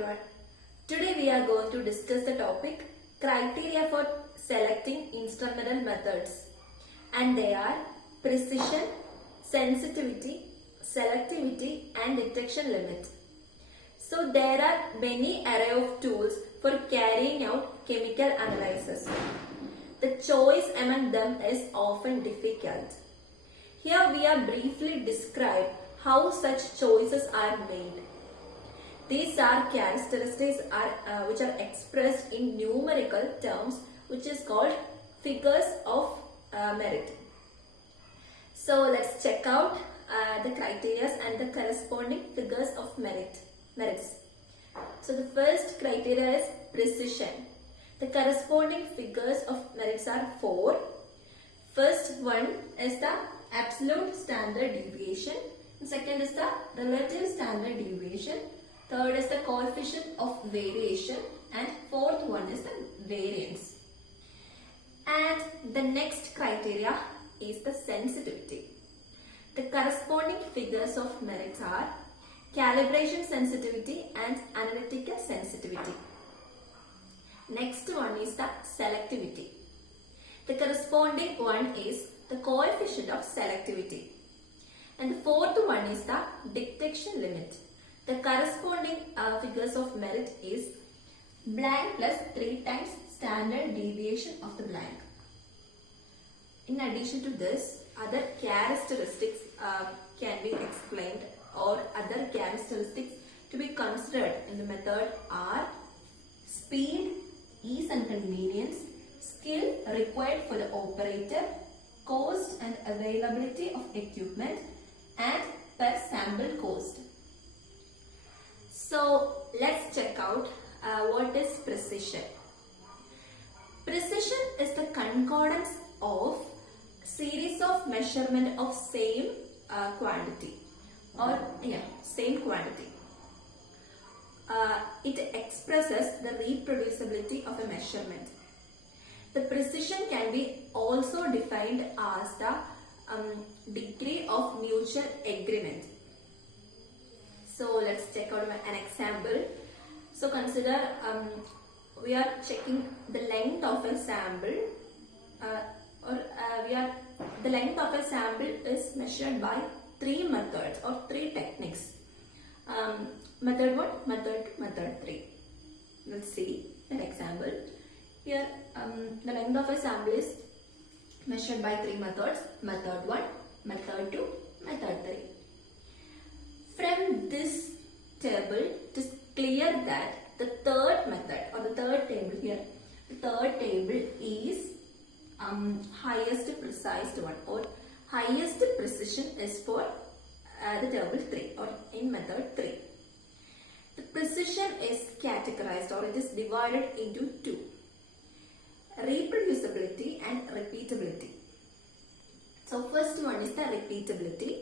everyone. Today we are going to discuss the topic criteria for selecting instrumental methods, and they are precision, sensitivity, selectivity and detection limit. So there are many array of tools for carrying out chemical analysis. The choice among them is often difficult. Here we are briefly describe how such choices are made. These are characteristics which are expressed in numerical terms, which is called figures of merit. So let's check out the criteria and the corresponding figures of merits. So the first criteria is precision. The corresponding figures of merits are 4. First one is the absolute standard deviation. Second is the relative standard deviation. Third is the coefficient of variation, and fourth one is the variance. And the next criteria is the sensitivity. The corresponding figures of merits are calibration sensitivity and analytical sensitivity. Next one is the selectivity. The corresponding one is the coefficient of selectivity. And the fourth one is the detection limit. The corresponding figures of merit is blank plus 3 times standard deviation of the blank. In addition to this, other characteristics can be explained, or other characteristics to be considered in the method are speed, ease and convenience, skill required for the operator, cost and availability of equipment, and per sample cost. So let's check out what is precision. Precision is the concordance of series of measurement of same quantity, or same quantity. It expresses the reproducibility of a measurement. The precision can be also defined as the degree of mutual agreement. So let's check out an example. So consider we are checking the length of a sample, the length of a sample is measured by 3 methods or 3 techniques. Method 1, method 2, method 3. Let's see an example. Here the length of a sample is measured by 3 methods: method 1, method 2, method 3. From this table, it is clear that the third method or the third table here, the third table is highest precise one, or highest precision is for the table 3 or in method 3. The precision is categorized, or it is divided into 2: reproducibility and repeatability. So first one is the repeatability.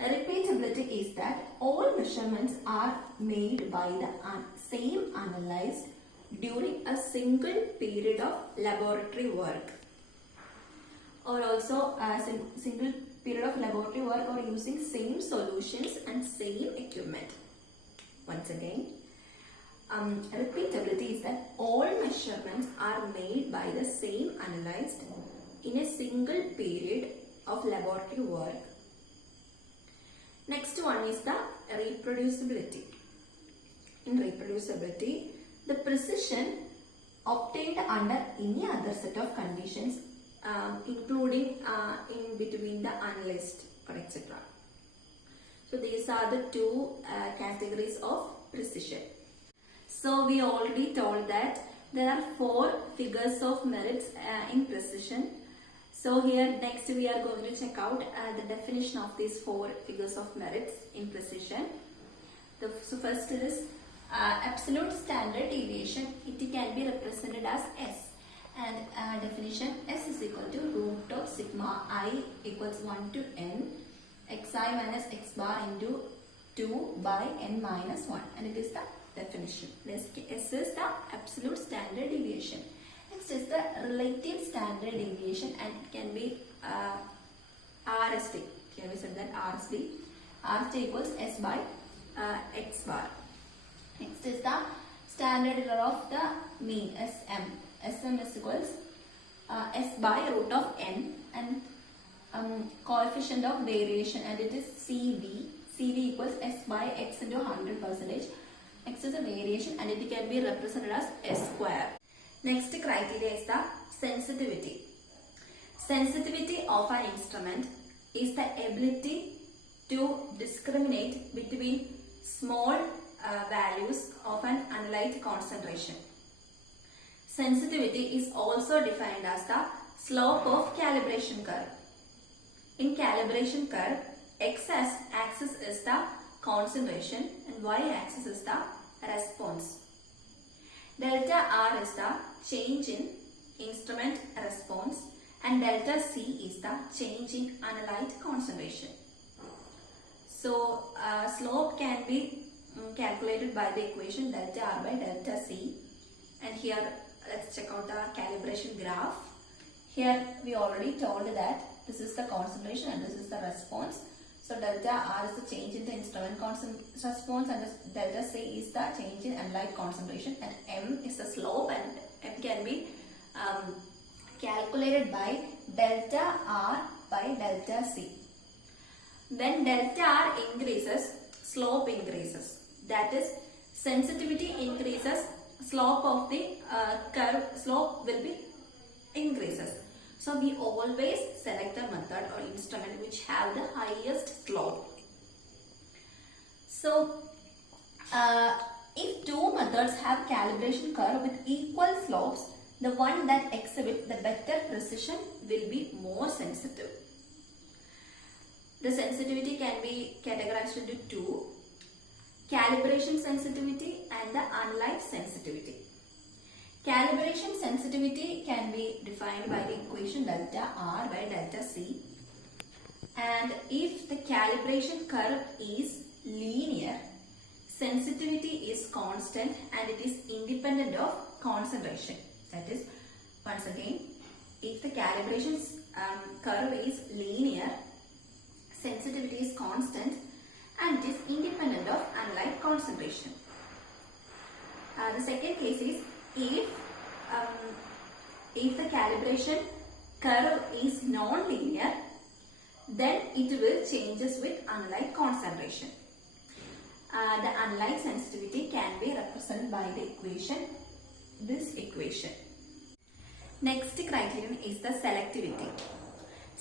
Repeatability is that all measurements are made by the same analyst during a single period of laboratory work, or also a single period of laboratory work, or using same solutions and same equipment. Once again, repeatability is that all measurements are made by the same analyst in a single period of laboratory work. Next one is the reproducibility. In reproducibility, the precision obtained under any other set of conditions, including in between the analyst or etc. So these are the 2 categories of precision. So we already told that there are 4 figures of merits in precision. So here next we are going to check out the definition of these 4 figures of merits in precision. So first is absolute standard deviation. It can be represented as S, and definition: S is equal to root of sigma I equals 1 to n xi minus x bar into 2 by n minus 1, and it is the definition. S is the absolute standard deviation. Next is the relative standard deviation, and it can be RSD. Can we say that RSD? RSD equals S by x bar. Next, Next is the standard error of the mean, SM. SM is equals S by root of n, and coefficient of variation, and it is CV. CV equals S by x into 100%. X is a variation and it can be represented as S square. Next criteria is the sensitivity. Sensitivity of an instrument is the ability to discriminate between small values of an analyte concentration. Sensitivity is also defined as the slope of calibration curve. In calibration curve, x-axis is the concentration and y-axis is the response. Delta R is the change in instrument response and delta C is the change in analyte concentration. So, slope can be calculated by the equation delta R by delta C, and here let's check out the calibration graph. Here we already told that this is the concentration and this is the response. So delta R is the change in the instrument response and delta C is the change in analyte concentration, and M is the slope, and M can be calculated by delta R by delta C. When delta R increases, slope increases. That is, sensitivity increases, slope of the curve, slope will be increases. So we always select the method or instrument which have the highest slope. So if two methods have calibration curve with equal slopes, the one that exhibits the better precision will be more sensitive. The sensitivity can be categorized into two: calibration sensitivity and the analyte sensitivity. Calibration sensitivity can be defined by the equation delta R by delta C, and if the calibration curve is linear, sensitivity is constant and it is independent of concentration. That is, once again, if the calibration curve is linear, sensitivity is constant and it is independent of analyte concentration. The second case is if the calibration curve is non-linear, then it will changes with analyte concentration. The analyte sensitivity can be represented by the equation, this equation. Next criterion is the selectivity.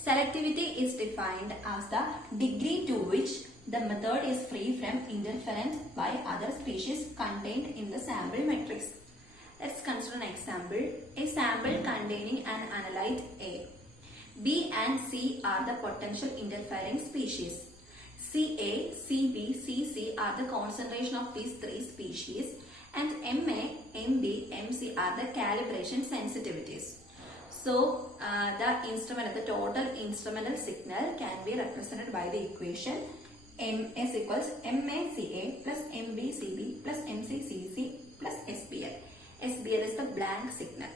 Selectivity is defined as the degree to which the method is free from interference by other species contained in the sample matrix. Let's consider an example. A sample containing an analyte A. B and C are the potential interfering species. Ca, Cb, Cc are the concentration of these three species, and Ma, Mb, Mc are the calibration sensitivities. So, the total instrumental signal can be represented by the equation Ms equals MaCa plus MbCb plus McCc plus SBL. SBL is the blank signal.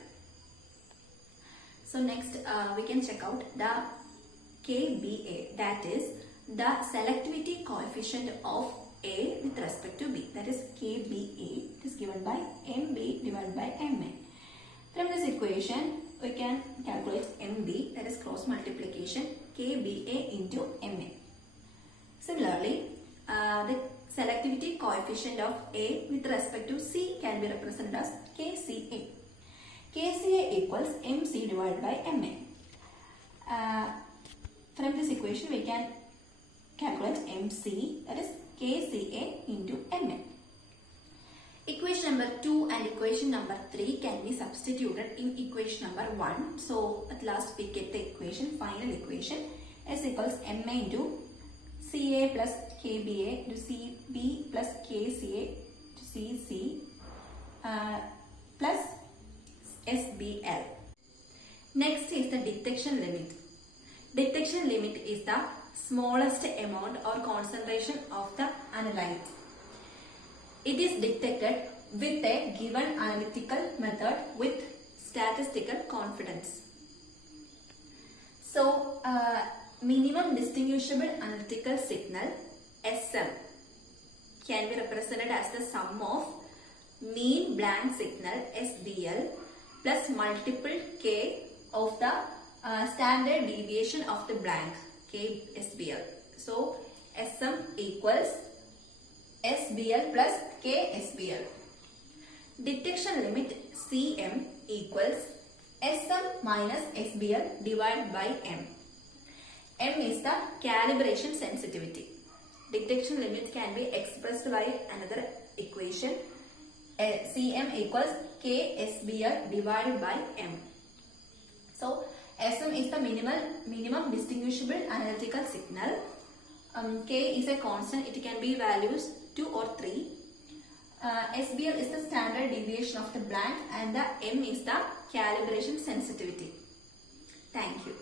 So next we can check out the Kba, that is the selectivity coefficient of A with respect to B, that is Kba. It is given by Mb divided by Ma. From this equation we can calculate Mb, that is cross multiplication, Kba into Ma. Similarly, the selectivity coefficient of A with respect to C can be represented as Kca. Kca equals Mc divided by Ma. From this equation we can calculate Mc, that is Kca into Ma. Equation number 2 and equation number 3 can be substituted in equation number 1. So at last we get the equation, final equation, S equals Ma into Ca plus Kba to Cb plus Kca to Cc plus SBL. Next is the detection limit. Detection limit is the smallest amount or concentration of the analyte. It is detected with a given analytical method with statistical confidence. So, minimum distinguishable analytical signal SM can be represented as the sum of mean blank signal SBL plus multiple K of the standard deviation of the blank K SBL. So SM equals SBL plus K SBL. Detection limit CM equals SM minus SBL divided by M. M is the calibration sensitivity. Detection limit can be expressed by another equation. CM equals KSBL divided by M. So SM is the minimum distinguishable analytical signal. K is a constant. It can be values 2 or 3. SBL is the standard deviation of the blank, and the M is the calibration sensitivity. Thank you.